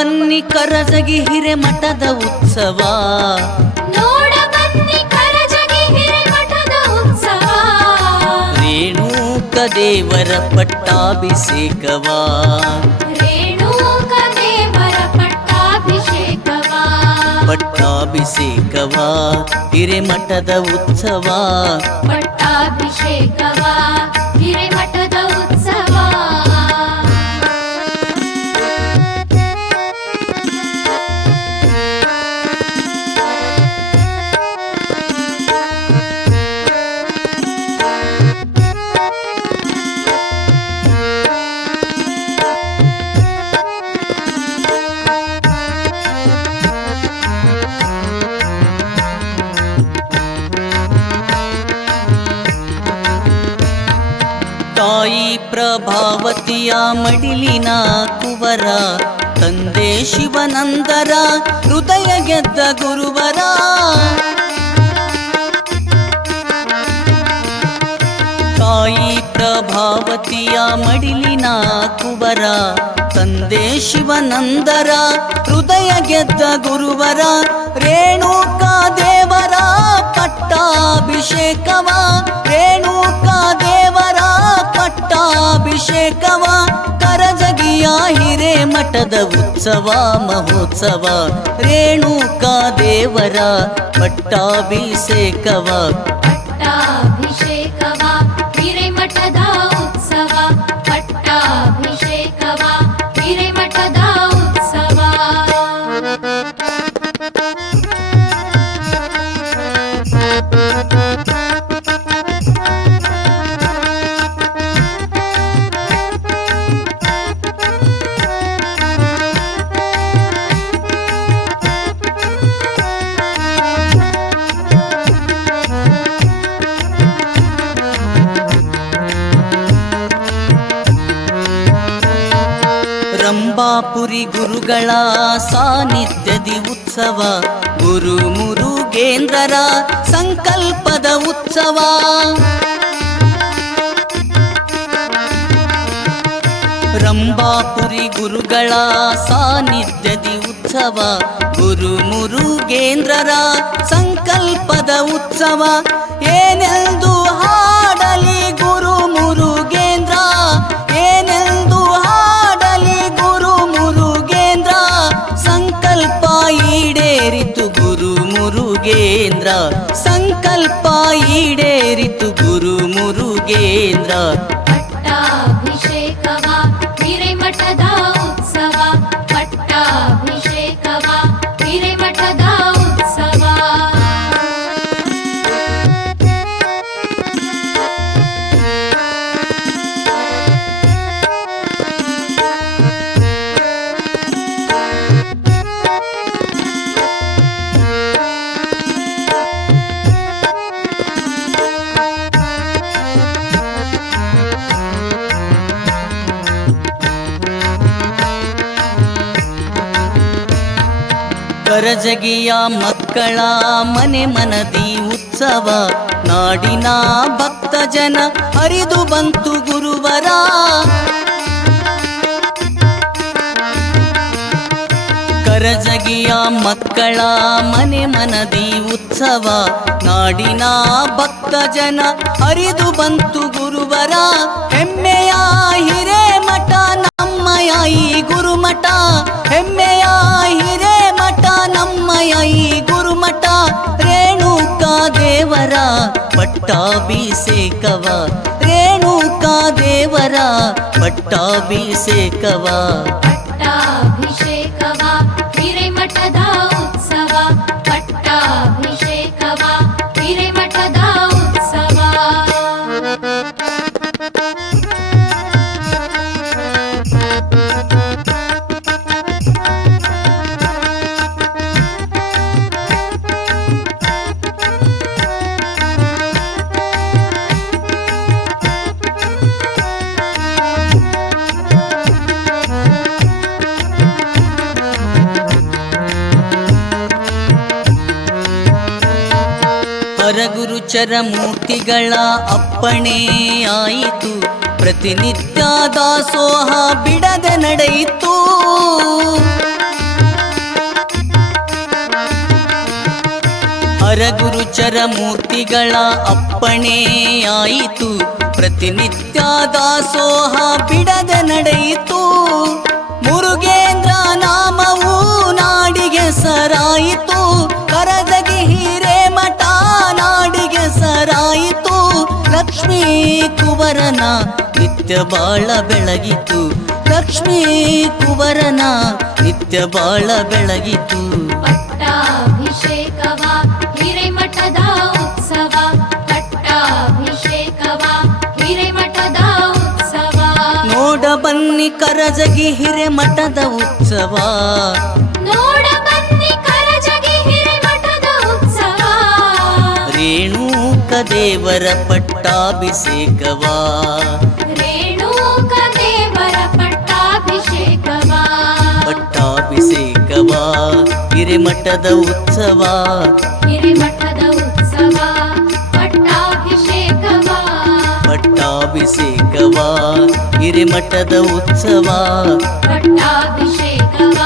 ಬನ್ನಿ ಕರಜಗಿ ಹಿರೇಮಠದ ಉತ್ಸವ, ನೋಡ ಬನ್ನಿ ಕರಜಗಿ ಹಿರೇಮಠದ ಉತ್ಸವ. ರೇಣುಕ ದೇವರ ಪಟ್ಟಾಭಿಷೇಕವ, ರೇಣುಕ ದೇವರ ಪಟ್ಟಾಭಿಷೇಕವ. ಪಟ್ಟಾಭಿಷೇಕವ ಹಿರೇಮಠದ ಉತ್ಸವ, ಪಟ್ಟಾಭಿಷೇಕವ ಹಿರೇಮಠದ ಉತ್ಸವ. ತಾಯಿ ಪ್ರಭಾವತಿಯ ಮಡಿಲಿನ ಕುವರ, ತಂದೆ ಶಿವನಂದರ ಹೃದಯ ಗೆದ್ದ ಗುರುವರ. ತಾಯಿ ಪ್ರಭಾವತಿಯ ಮಡಿಲಿನ ಕುವರ, ತಂದೆ ಶಿವನಂದರ ಹೃದಯ ಗೆದ್ದ ಗುರುವರ. ರೇಣುಕಾ ದೇವರ ಪಟ್ಟಾಭಿಷೇಕವ, ರೇಣುಕಾ ದೇವರ ಪಟ್ಟಾಭಿಷೇಕವ. ಕರಜಗಿಯ ಹಿರೇಮಠದ ಉತ್ಸವ ಮಹೋತ್ಸವ, ರೇಣುಕಾ ದೇವರ ಪಟ್ಟಾಭಿಷೇಕವ. ಪಟ್ಟಾಭಿಷೇಕವ ಹಿರೇಮಠದ ಉತ್ಸವ, ಪಟ್ಟಾಭಿಷೇಕವ ಹಿರೇಮಠದ ಉತ್ಸವ. ರಂಭಾಪುರಿ ಗುರುಗಳ ಸಾನ್ನಿಧ್ಯದಿ ಉತ್ಸವ, ಗುರು ಮುರುಗೇಂದ್ರರ ಸಂಕಲ್ಪದ ಉತ್ಸವ. ರಂಭಾಪುರಿ ಗುರುಗಳ ಸಾನ್ನಿಧ್ಯದಿ ಉತ್ಸವ, ಗುರು ಮುರುಗೇಂದ್ರರ ಸಂಕಲ್ಪದ ಉತ್ಸವ. ಏನೆಂದು ಹಾಡಲಿ ಗುರು ಮುರುಗೇಂದ್ರ, ಏನೆಂದು ಹಾಡಲಿ ಗುರು ಮುರುಗೇಂದ್ರ. ಸಂಕಲ್ಪ ಈಡೇರಿತು ಗುರು ಮುರುಗೇಂದ್ರ, ಸಂಕಲ್ಪ ಈಡೇರಿತು ಗುರು ಮುರುಗೇಂದ್ರ. ಪಟ್ಟಾಭಿಷೇಕವ ಹಿರೇಮಠದ ಉತ್ಸವ, ಪಟ್ಟಾಭಿಷೇಕವ ಹಿರೇಮಠದ ಉತ್ಸವ. ಕರಜಗಿಯ ಮಕ್ಕಳ ಮನೆ ಮನದಿ ಉತ್ಸವ, ನಾಡಿನ ಭಕ್ತ ಜನ ಹರಿದು ಬಂತು ಗುರುವರ. ಕರಜಗಿಯ ಮಕ್ಕಳ ಮನೆ ಮನದಿ ಉತ್ಸವ, ನಾಡಿನ ಭಕ್ತ ಜನ ಹರಿದು ಬಂತು ಗುರುವರ. ಹೆಮ್ಮೆಯ ಹಿರೇಮಠ ನಮ್ಮಯ ಈ ಗುರುಮಠ, ಹೆಮ್ಮೆಯ ಹಿರೇಮಠ ನಮ್ಮಯ ಈ ಗುರುಮಠ. ರೇಣುಕಾ ದೇವರ ಪಟ್ಟಾಭಿಷೇಕವ, ರೇಣುಕಾ ದೇವರ ಪಟ್ಟಾಭಿಷೇಕವ. ಪಟ್ಟಾಭಿಷೇಕವ ಹಿರೇಮಠದ ಉತ್ಸವ, ಪಟ್ಟಾಭಿಷೇಕವ ಹಿರೇಮಠದ ಉತ್ಸವ. ಹರಗುರುಚರ ಮೂರ್ತಿಗಳ ಅಪ್ಪಣೆ ಆಯಿತು, ಪ್ರತಿನಿತ್ಯ ದಾಸೋಹ ಬಿಡದೆ ನಡೆಯಿತು. ಹರಗುರುಚರ ಮೂರ್ತಿಗಳ ಅಪ್ಪಣೆಯಾಯಿತು, ಪ್ರತಿನಿತ್ಯ ದಾಸೋಹ ಬಿಡದೆ ನಡೆಯಿತು. ಮುರುಗೇಂದ್ರ ನಾಮವು ನಾಡಿಗೆ ಸರಾಯಿತು, ಕರದಗಿ ಹಿರೇಮಠ ನಾಡಿಗೆ ಸರಾಯಿತು. ಲಕ್ಷ್ಮೀ ಕುವರನ ನಿತ್ಯ ಬಾಳ ಬೆಳಗಿತು, ಲಕ್ಷ್ಮೀ ಕುವರನ ನಿತ್ಯ ಬಾಳ ಬೆಳಗಿತು. ಪಟ್ಟಾಭಿಷೇಕವ ಹಿರೇಮಠದ ಉತ್ಸವ, ಪಟ್ಟಾಭಿಷೇಕವ ಹಿರೇಮಠದ ಉತ್ಸವ. ನೋಡ ಬನ್ನಿ ಕರಜಗಿ ಹಿರೇಮಠದ ಉತ್ಸವ, ನೋಡ ಬನ್ನಿ ಕರಜಗಿ ಹಿರೇಮಠದ ಉತ್ಸವ. ರೇಣುಕ ದೇವರ ಪಟ್ಟಾಭಿಷೇಕವ, ರೇಣುಕ ದೇವರ ಪಟ್ಟಾಭಿಷೇಕವ. ಪಟ್ಟಾಭಿಷೇಕವ ಹಿರೇಮಠದ ಉತ್ಸವ, ಹಿರೇಮಠದ ಉತ್ಸವ ಪಟ್ಟಾಭಿಷೇಕವ. ಪಟ್ಟಾಭಿಷೇಕವ ಹಿರೇಮಠದ ಉತ್ಸವ. ಪಟ್ಟಾಭಿಷೇಕವ